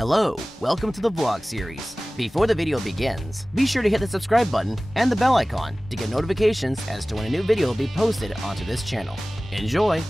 Hello, welcome to the vlog series. Before the video begins, be sure to hit the subscribe button and the bell icon to get notifications as to when a new video will be posted onto this channel. Enjoy!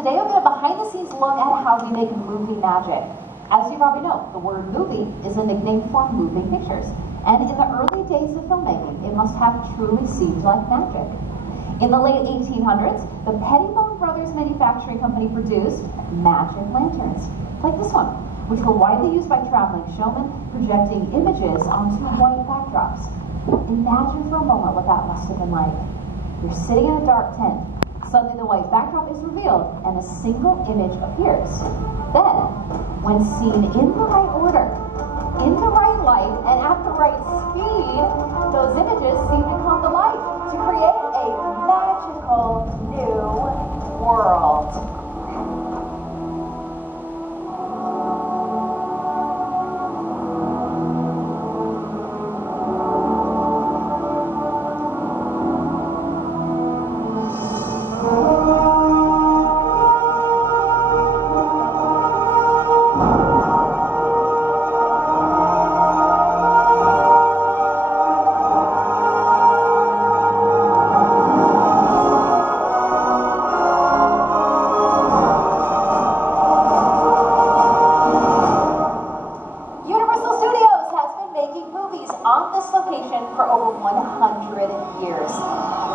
Today I'll get a behind-the-scenes look at how we make movie magic. As you probably know, the word movie is a nickname for moving pictures. And in the early days of filmmaking, it must have truly seemed like magic. In the late 1800s, the Pettibone Brothers Manufacturing Company produced magic lanterns, like this one, which were widely used by traveling showmen projecting images onto white backdrops. Imagine for a moment what that must have been like. You're sitting in a dark tent. Suddenly the white backdrop is revealed and a single image appears. Then, when seen in the right order, in the right light, and at the right speed, those images seem to come to life to create a magical new world. On this location for over 100 years.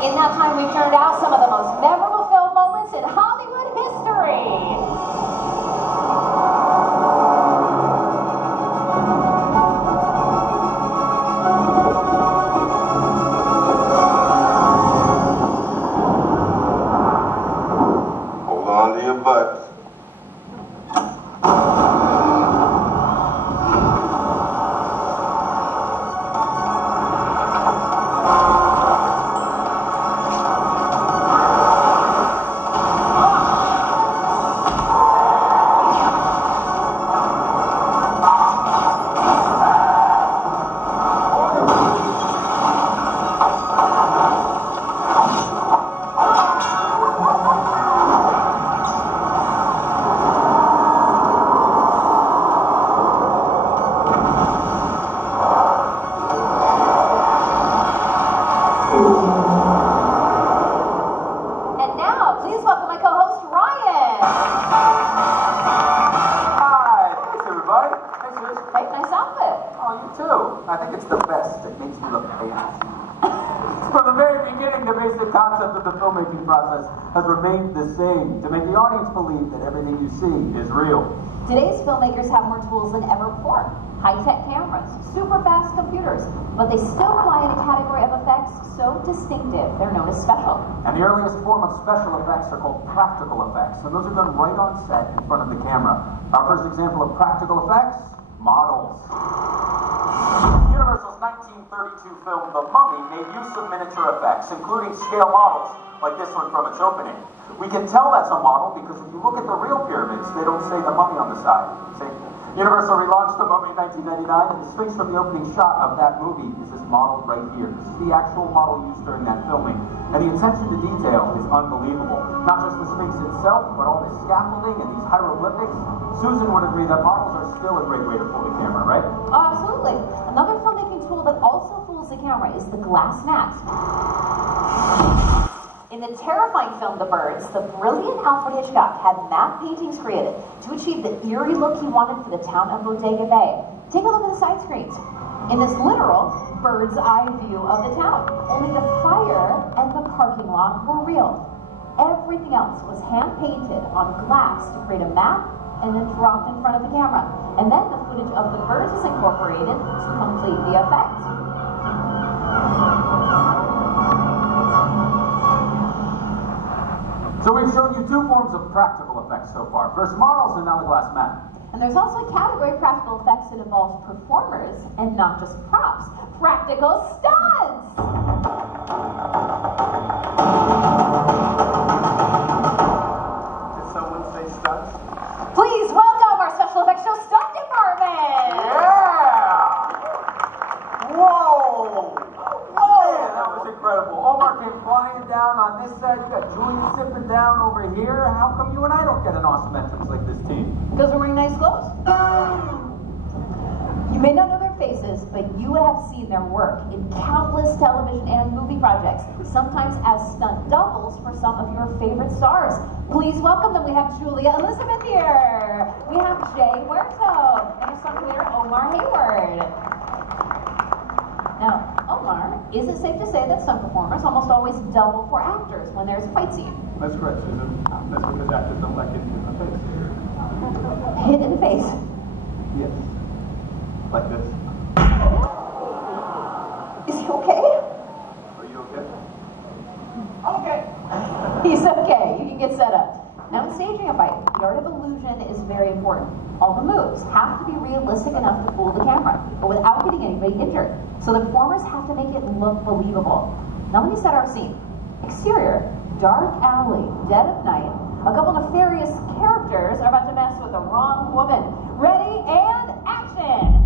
In that time, we've turned out some of the most memorable film moments in Hollywood history. Hold on to your butts. I think it's the best. It makes me look fancy. From the very beginning, the basic concept of the filmmaking process has remained the same, to make the audience believe that everything you see is real. Today's filmmakers have more tools than ever before. High-tech cameras, super fast computers, but they still fly in a category of effects so distinctive, they're known as special. And the earliest form of special effects are called practical effects, and those are done right on set in front of the camera. Our first example of practical effects, models. Universal's 1932 film The Mummy made use of miniature effects, including scale models, like this one from its opening. We can tell that's a model because if you look at the real pyramids, they don't say The Mummy on the side. See? Universal relaunched The Mummy in 1999, and the Sphinx from the opening shot of that movie is this model right here. This is the actual model used during that filming. And the attention to detail is unbelievable. Not just the Sphinx itself, but all the scaffolding and these hieroglyphics. Susan would agree that models are still a great way to fool the camera, right? Oh, absolutely. Another filmmaking tool that also fools the camera is the glass mask. In the terrifying film The Birds, the brilliant Alfred Hitchcock had matte paintings created to achieve the eerie look he wanted for the town of Bodega Bay. Take a look at the side screens. In this literal bird's eye view of the town, only the fire and the parking lot were real. Everything else was hand-painted on glass to create a map and then dropped in front of the camera. And then the footage of the birds was incorporated to complete the effect. So we've shown you two forms of practical effects so far. First models and now the glass mat. And there's also a category of practical effects that involves performers and not just props. Practical stunts! Did someone say stunts? Please welcome our special effects show stunt department! Yeah! Whoa! Man, that was incredible. Omar came flying down on this side. You got Julian sipping down over here. How come you and I don't get an awesome entrance like this team? Because we're wearing nice clothes. You may not know their faces, but you would have seen their work in countless television and movie projects, sometimes as stunt doubles for some of your favorite stars. Please welcome them. We have Julia Elizabeth here. We have Jay Huerto and our stunt leader Omar Hayward. Now, Omar, is it safe to say that stunt performers almost always double for actors when there's a fight scene? That's correct, Susan. That's because actors don't like getting hit in the face. Hit in the face. Yes. Like this. Is he okay? Are you okay? Okay. He's okay. You can get set up. Now, in staging a fight, the art of illusion is very important. All the moves have to be realistic enough to fool the camera, but without getting anybody injured. So the performers have to make it look believable. Now let me set our scene. Exterior, dark alley, dead of night. A couple nefarious characters are about to mess with the wrong woman. Ready and action!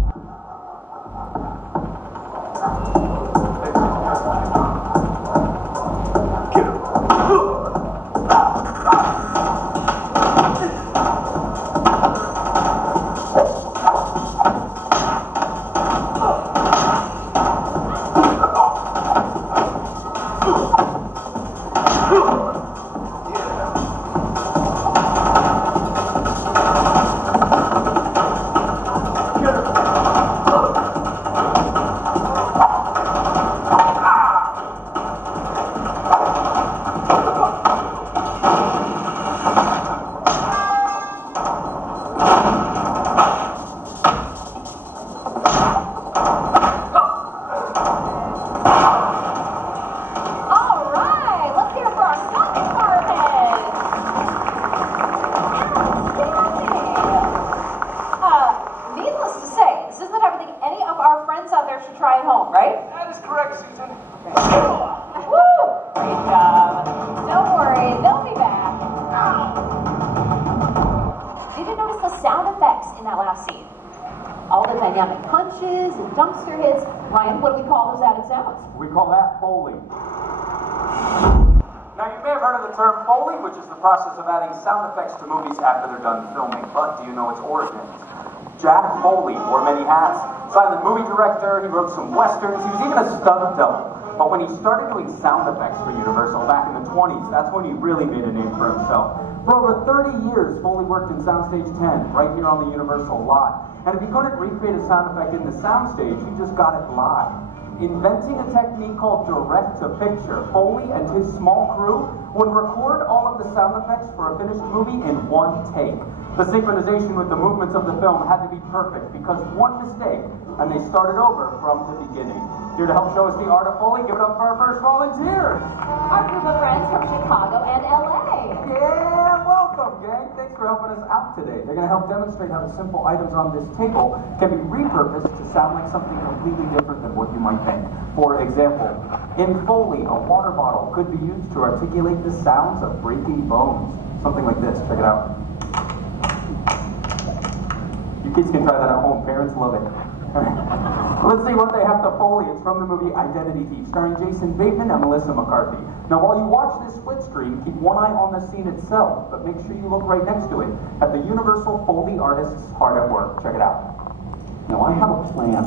Ryan, what do we call those added sounds? We call that Foley. Now, you may have heard of the term Foley, which is the process of adding sound effects to movies after they're done filming. But do you know its origins? Jack Foley wore many hats. Silent movie director, he wrote some westerns, he was even a stunt double. But when he started doing sound effects for Universal back in the 20s, that's when he really made a name for himself. For over 30 years, Foley worked in Soundstage 10, right here on the Universal lot. And if he couldn't recreate a sound effect in the soundstage, he just got it live. inventing a technique called direct-to-picture. Foley and his small crew would record all of the sound effects for a finished movie in one take. The synchronization with the movements of the film had to be perfect because one mistake, and they started over from the beginning. Here to help show us the art of Foley, give it up for our first volunteers. Our group of friends from Chicago and LA. Yeah, welcome, gang. Thanks for helping us out today. They're going to help demonstrate how the simple items on this table can be repurposed to sound like something completely different than what you might think. For example, in Foley, a water bottle could be used to articulate the sounds of breaking bones. Something like this. Check it out. You kids can try that at home. Parents love it. Let's see what they have to Foley. It's from the movie Identity Thief, starring Jason Bateman and Melissa McCarthy. Now, while you watch this split screen, keep one eye on the scene itself, but make sure you look right next to it at the Universal Foley artists hard at work. Check it out. Now, I have a plan.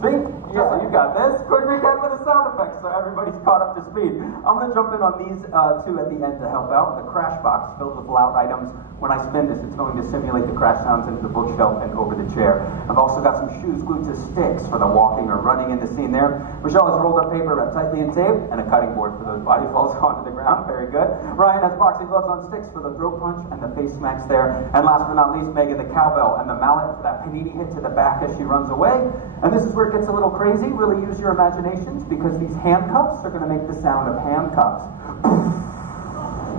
See? Yeah, you got this. Quick recap of the sound effects so everybody's caught up to speed. I'm going to jump in on these two at the end to help out. The crash box filled with loud items. When I spin this, it's going to simulate the crash sounds into the bookshelf and over the chair. I've also got some shoes glued to sticks for the walking or running in the scene there. Michelle has rolled up paper wrapped tightly in tape and a cutting board for those body falls onto the ground. Very good. Ryan has boxing gloves on sticks for the throat punch and the face smacks there. And last but not least, Megan, the cowbell and the mallet for that panini hit to the back as she runs away. And this is where it gets a little crazy. Really use your imaginations because these handcuffs are going to make the sound of handcuffs.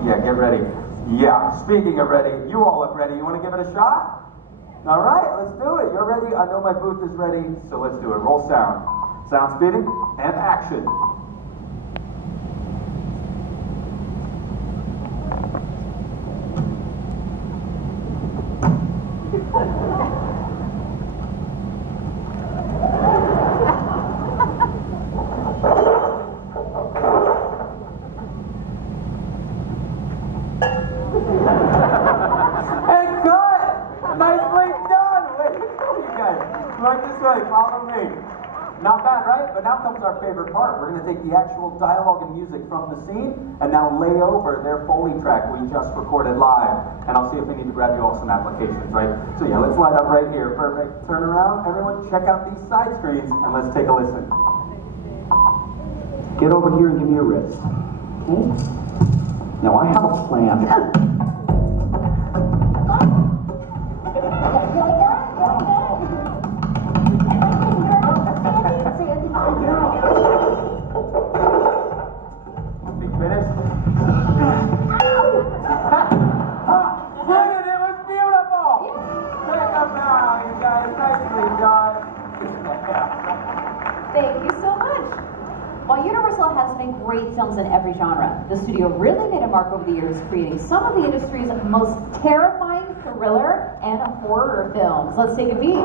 Yeah, get ready. Yeah, speaking of ready, you all look ready. You want to give it a shot? All right, let's do it. You're ready? I know my booth is ready, so let's do it. Roll sound. Sound speeding, and action. Not bad, right? But now comes our favorite part. We're going to take the actual dialogue and music from the scene and now lay over their Foley track we just recorded live. And I'll see if we need to grab you all some applications, right? So yeah, let's line up right here. Perfect. Turn around. Everyone check out these side screens and let's take a listen. Get over here and give me a wrist. Okay? Now I have a plan. Thank you so much. While Universal has made great films in every genre, the studio really made a mark over the years creating some of the industry's most terrifying thriller and horror films. Let's take a peek.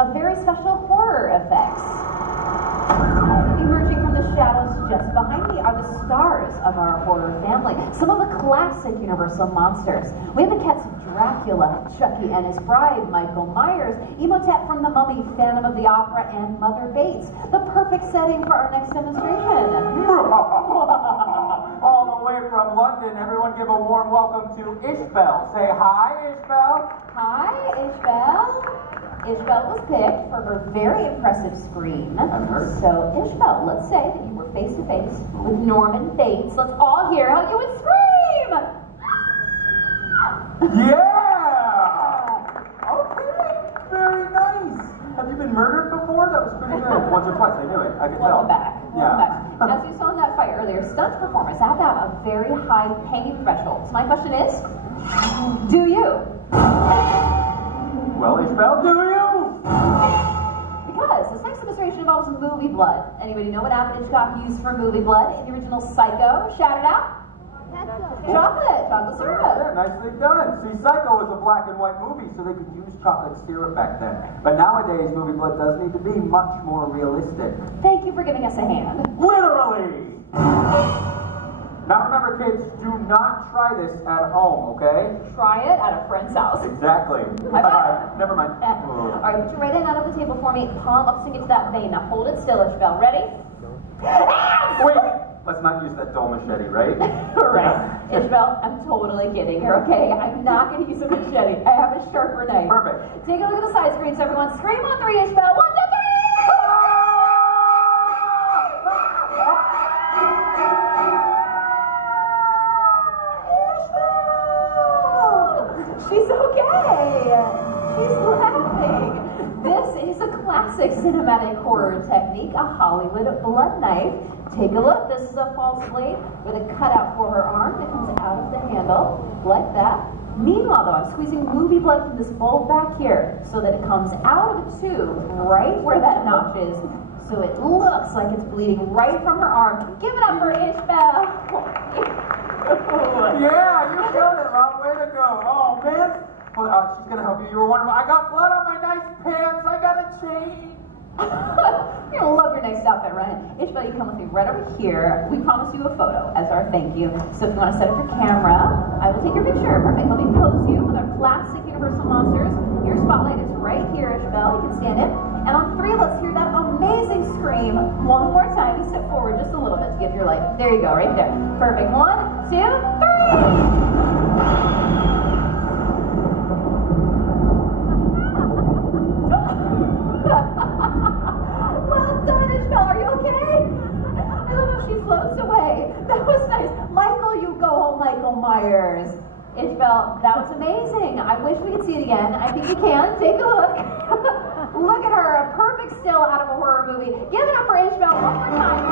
Of very special horror effects. Emerging from the shadows just behind me are the stars of our horror family. Some of the classic Universal monsters. We have the cats of Dracula, Chucky and his bride, Michael Myers, Emotep from The Mummy, Phantom of the Opera, and Mother Bates. The perfect setting for our next demonstration. All the way from London, everyone give a warm welcome to Ishbel. Say hi, Ishbel. Hi, Ishbel. Ishbel was picked for her very impressive scream. So, Ishbel, let's say that you were face to face with Norman Bates. Let's all hear how you would scream! Yeah! Okay, very nice. Have you been murdered before? That was pretty good. Once or twice, I knew it. I could tell. Welcome back. As you saw in that fight earlier, stunt performers have to have a very high pain threshold. So my question is, do you? Well, Isabel, do you? Because this next demonstration involves movie blood. Anybody know what Abbott Hitchcock used for movie blood in the original Psycho? Shout it out. Chocolate syrup. Yeah, nicely done. See, Psycho was a black and white movie, so they could use chocolate syrup back then. But nowadays, movie blood does need to be much more realistic. Thank you for giving us a hand. Literally! Now remember, kids, do not try this at home, okay? Try it at a friend's house. Exactly. Never mind. All right, put your right hand out of the table for me. Palm up to get to that vein. Now hold it still, Ishbel. Ready? Wait! Let's not use that dull machete, right? Right. Ishbel, I'm totally kidding. You're okay. I'm not going to use a machete. I have a sharper knife. Perfect. Take a look at the side screens, everyone. Scream on 3, Ishbel. 1, 2, 3! She's okay. She's laughing. This is a classic cinematic horror technique, a Hollywood blood knife. Take a look. This is a false blade with a cutout for her arm that comes out of the handle, like that. Meanwhile, though, I'm squeezing movie blood from this bulb back here so that it comes out of the tube right where that notch is. So it looks like it's bleeding right from her arm. Give it up for Ishbel. Yeah, you killed it, Rob. Way to go. Oh, man. Well, she's going to help you. You were wondering, I got blood on my nice pants. I got a chain. You're gonna love your next outfit, Ryan. Ishbel, you come with me right over here. We promised you a photo as our thank you. So if you want to set up your camera, I will take your picture. Perfect. Let me pose you with our classic Universal Monsters. Your spotlight is right here, Ishbel. You can stand in. And on 3, let's hear that amazing scream one more time. You step forward just a little bit to give your light. There you go, right there. Perfect. 1, 2, 3. Are you okay? I don't know if she floats away. That was nice. Michael, you go home, Michael Myers. Ishbel, that was amazing. I wish we could see it again. I think we can. Take a look. Look at her. A perfect still out of a horror movie. Give it up for Ishbel one more time.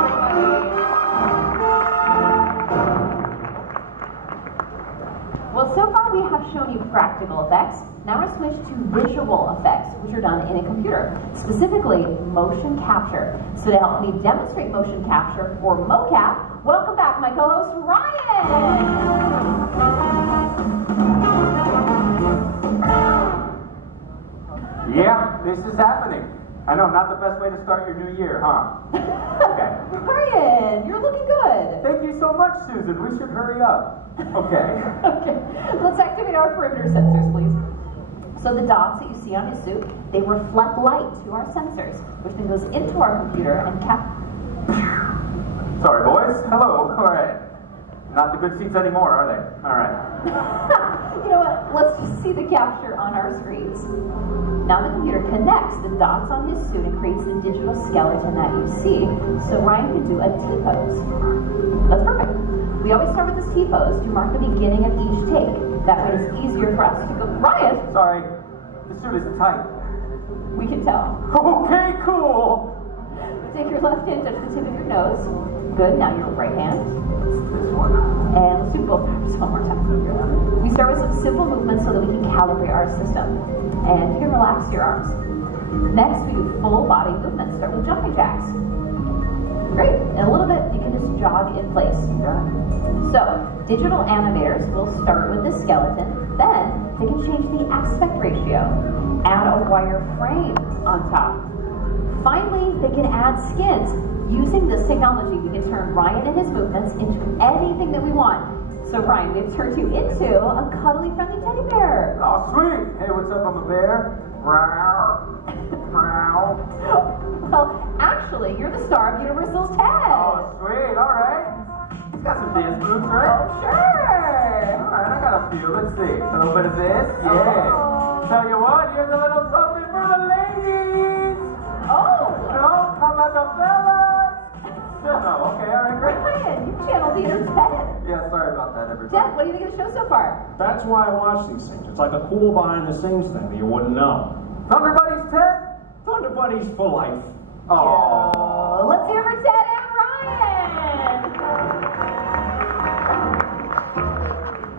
Well, so far we have shown you practical effects. Now we're going to switch to visual effects, which are done in a computer, specifically motion capture. So to help me demonstrate motion capture, or mocap, welcome back my co-host, Ryan! Yeah, this is happening. I know, not the best way to start your new year, huh? Okay. Ryan, you're looking good. Thank you so much, Susan. We should hurry up. Okay. Okay, let's activate our perimeter sensors, please. So the dots that you see on his suit, they reflect light to our sensors, which then goes into our computer and Sorry, boys. Hello. All right. Not the good seats anymore, are they? All right. You know what? Let's just see the capture on our screens. Now the computer connects the dots on his suit and creates the digital skeleton that you see, so Ryan can do a T-pose. That's perfect. We always start with this T-pose to mark the beginning of each take. That way it's easier for us to go. Ryan! Sorry, the suit is tight. We can tell. Okay, cool. Take your left hand, touch the tip of your nose. Good, now your right hand. This one. And let's do both just one more time. We start with some simple movements so that we can calibrate our system. And you can relax your arms. Next, we do full body movements. Start with jumping jacks. Great. In a little bit, you can just jog in place. So, digital animators will start with the skeleton. Then, they can change the aspect ratio. Add a wire frame on top. Finally, they can add skins. Using this technology, we can turn Ryan and his movements into anything that we want. So Ryan, we've turned you into a cuddly, friendly teddy bear. Oh, sweet. Hey, what's up? I'm a bear. Well, actually, you're the star of Universal's 10. Oh, sweet. All right. He's got some dance moves, right? Oh, sure. All right, I got a few. Let's see. A little bit of this. Yeah. Oh. Tell you what, here's a little something for the ladies. Oh. No, how about the fellas? Oh, okay, all right, great. Ryan, you channeled the inner Ted. Yeah, sorry about that, everybody. Ted, what do you think of the show so far? That's why I watch these things. It's like a cool behind-the-scenes thing that you wouldn't know. Thunder Buddies, Ted? Thunder Buddies for life. Oh. Let's hear for Ted and Ryan.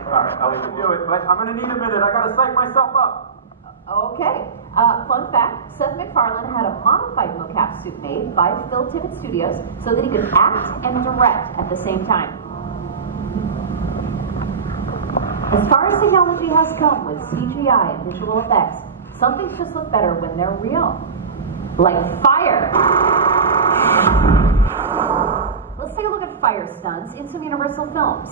All right, I'll even do it, but I'm going to need a minute. I got to psych myself up. Okay. Fun fact, Seth MacFarlane had a modified mocap suit made by Phil Tippett Studios so that he could act and direct at the same time. As far as technology has come with CGI and visual effects, some things just look better when they're real. Like fire. Let's take a look at fire stunts in some Universal films.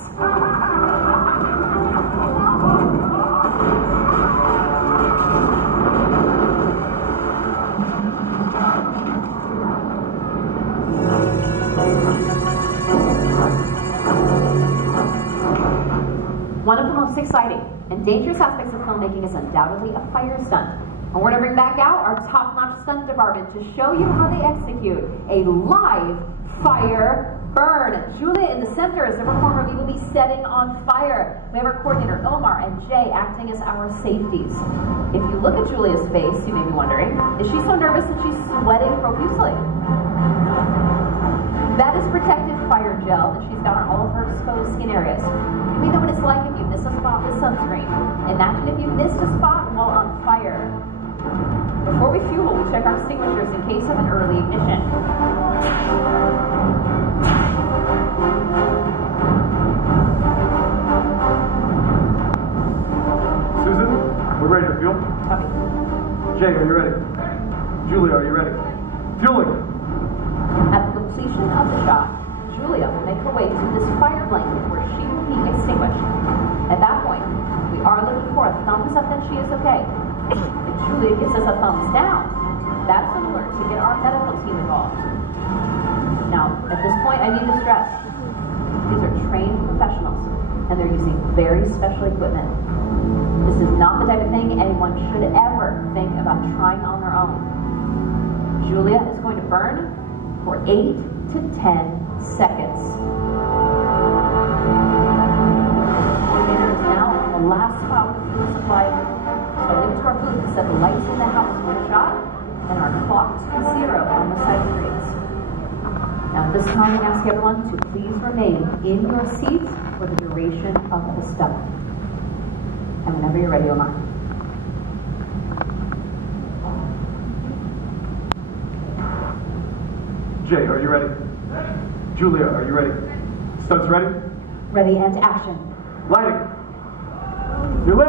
One of the most exciting and dangerous aspects of filmmaking is undoubtedly a fire stunt. And we're going to bring back out our top-notch stunt department to show you how they execute a live fire burn. Julia in the center is the performer we will be setting on fire. We have our coordinator Omar and Jay acting as our safeties. If you look at Julia's face, you may be wondering, is she so nervous that she's sweating profusely? That is protective fire gel that she's got on all of her exposed skin areas. We know what it's like if you miss a spot with sunscreen. Imagine if you missed a spot while on fire. Before we fuel, we check our extinguishers in case of an early ignition. Susan, we're ready to fuel. Copy. Jay, are you ready? Julia, are you ready? Fueling. At the completion of the shot, Julia will make her way to this fire blanket where she will be extinguished. At that point, we are looking for a thumbs up that she is okay. If Julia gives us a thumbs down, that's an alert to get our medical team involved. Now, at this point, I need to stress, these are trained professionals, and they're using very special equipment. This is not the type of thing anyone should ever think about trying on their own. Julia is going to burn for 8 to 10 seconds. Coordinator is now on the last spot with the fuel supply. So I leave to our booth to set the lights in the house for the shot and our clock to 0 on the side screens. Now at this time, we ask everyone to please remain in your seats for the duration of the stunt. And whenever you're ready, Omar. Jay, are you ready? Julia, are you ready? Stunts ready? Ready and action. Lighting. You're lit.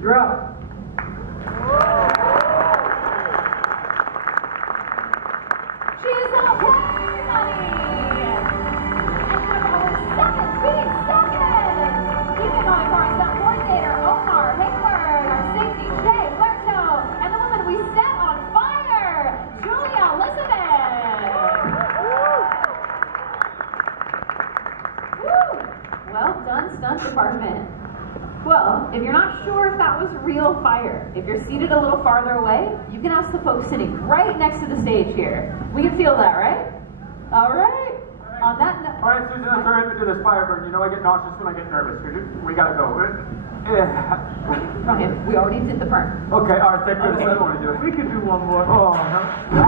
You're out. She's okay, honey! And seconds! Keep it going for our stunt coordinator, Omar, Hayward, our safety, Jay, Lerto, and the woman we set on fire, Julia Elizabeth! Woo! Well done, stunt department. Well, if you're not sure if that was real fire, if you're seated a little farther away, you can ask the folks sitting right next to the stage here. We can feel that, right? All right. On that note. All right, Susan, let's hurry up and do this fire burn. You know I get nauseous when I get nervous. We gotta go. Ryan, we already did the burn. Okay, all right, thank goodness. I don't want to do it. We can do one more. Oh, no.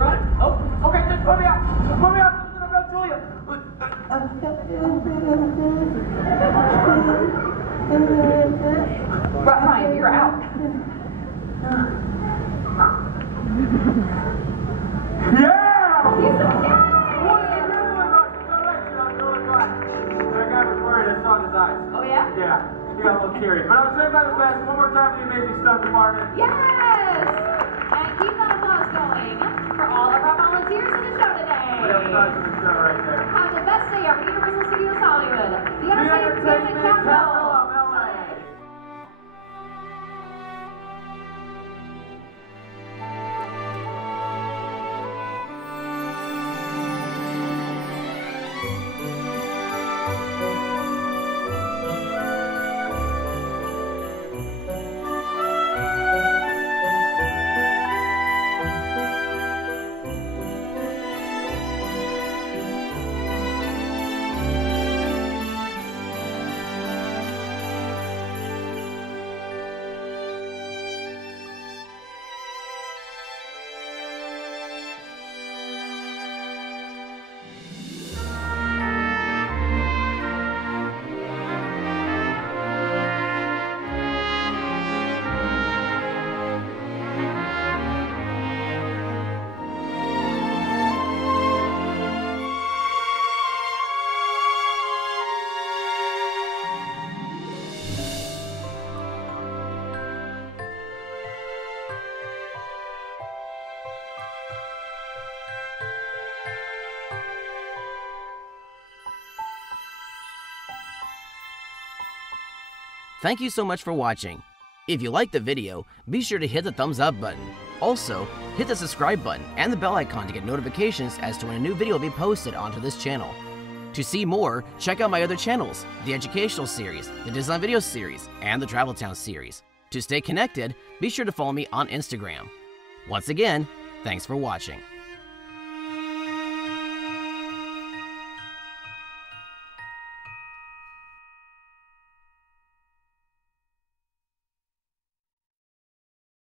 Run. Oh, Okay, just put me out. Put me out. I've got Julia. Ryan, you're out. Yeah! He's okay. What are you doing? I'm doing fine. That guy was worried. I saw in his eyes. Oh, yeah? Yeah, he got a little teary. But I was saying about the best. One more time for the amazing stunt department. Yes! And keep that applause going for all of our volunteers in the show today. We have the size of the show right there. Have the best day of Universal Studios Hollywood. The entertainment capital of LA. Thank you so much for watching. If you liked the video, be sure to hit the thumbs up button. Also, hit the subscribe button and the bell icon to get notifications as to when a new video will be posted onto this channel. To see more, check out my other channels, the Educational Series, the Design Video Series, and the Travel Town Series. To stay connected, be sure to follow me on Instagram. Once again, thanks for watching.